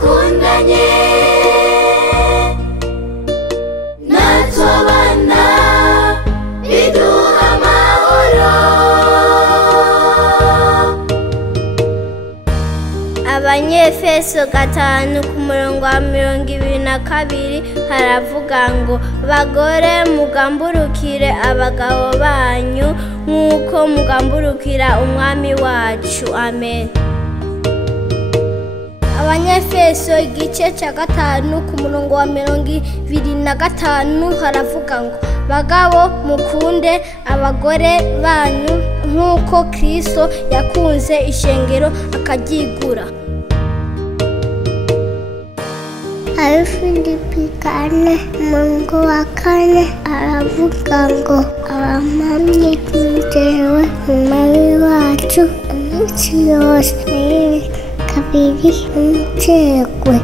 dukundanye natwe abana biduha amahoro. Abanyefeso 5 ku murongo wa 22 haravuga ngo bagore mugamburukire abagabo banyu nk'uko mugamburukira umwami wacu. Amen. Abanyefeso igice cya 5 ku murongo wa 25 haravuga ngo bagabo mukunde abagore banyu nk'uko Kristo yakunze ishengero akaryigura. Filipi 4 umurongo wa 4 aravuga ngo abamamye twitewe umwami wacu iminsi yose. Kabiri umutegwe